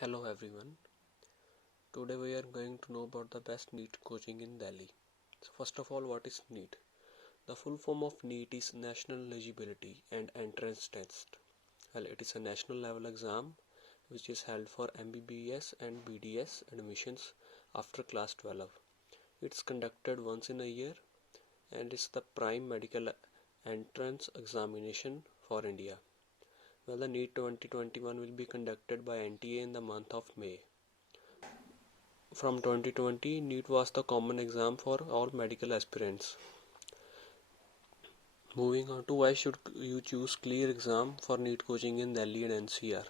Hello everyone. Today we are going to know about the best NEET coaching in Delhi. So first of all, what is NEET? The full form of NEET is National Eligibility and Entrance Test. Well, it is a national level exam which is held for MBBS and BDS admissions after class 12. It's conducted once in a year and is the prime medical entrance examination for India. Well, the NEET 2021 will be conducted by NTA in the month of May. From 2020, NEET was the common exam for all medical aspirants. Moving on to why should you choose Clear Exam for NEET coaching in Delhi and NCR.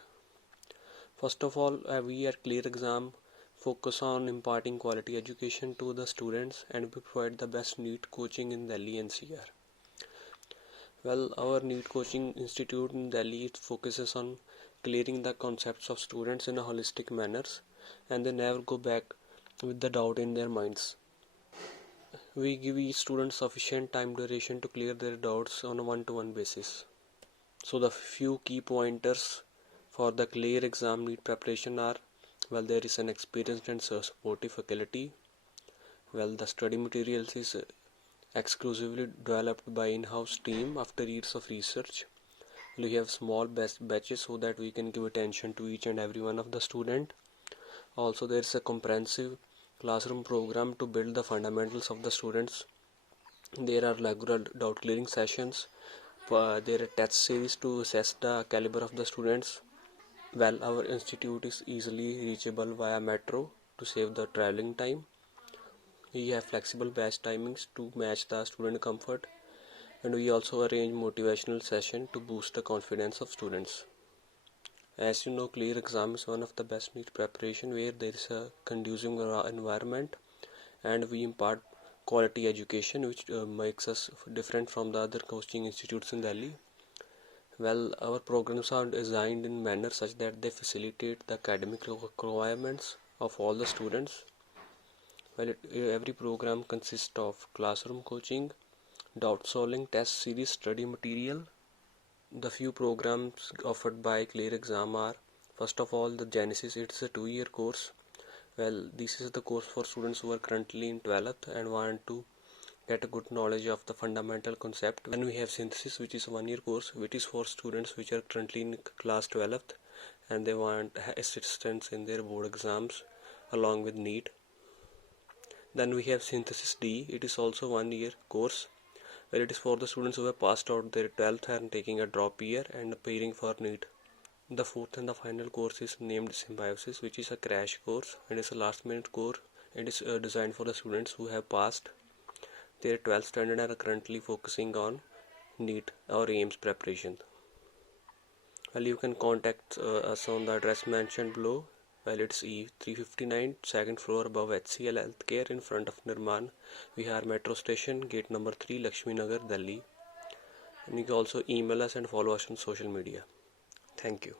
First of all, every year Clear Exam focus on imparting quality education to the students and we provide the best NEET coaching in Delhi NCR. Well, our NEET coaching institute in Delhi focuses on clearing the concepts of students in a holistic manner and they never go back with the doubt in their minds. We give each student sufficient time duration to clear their doubts on a one-to-one basis. So the few key pointers for the Clear Exam NEET preparation are, well, there is an experienced and supportive faculty. Well, the study materials is exclusively developed by in-house team after years of research. We have small batches so that we can give attention to each and every one of the student. Also, there is a comprehensive classroom program to build the fundamentals of the students. There are regular doubt clearing sessions. There are test series to assess the caliber of the students. Well, our institute is easily reachable via metro to save the traveling time. We have flexible batch timings to match the student comfort, and we also arrange motivational session to boost the confidence of students. As you know, Clear Exam is one of the best NEET preparation where there is a conducive environment and we impart quality education which makes us different from the other coaching institutes in Delhi. Well, our programs are designed in manner such that they facilitate the academic requirements of all the students. Well, every program consists of classroom coaching, doubt solving, test series, study material. The few programs offered by Clear Exam are, first of all, the Genesis. It's a 2-year course. Well, this is the course for students who are currently in 12th and want to get a good knowledge of the fundamental concept. Then we have Synthesis, which is a 1-year course, which is for students which are currently in class 12th and they want assistance in their board exams along with NEET. Then we have Synthesis D. It is also 1-year course where it is for the students who have passed out their 12th and taking a drop year and appearing for NEET. The fourth and the final course is named Symbiosis, which is a crash course and is a last minute course. It is designed for the students who have passed their 12th standard and are currently focusing on NEET or AIMS preparation. Well, you can contact us on the address mentioned below. Well, it's E359, second floor above HCL Healthcare in front of Nirman Vihar Metro Station, gate number 3, Lakshmi Nagar, Delhi. And you can also email us and follow us on social media. Thank you.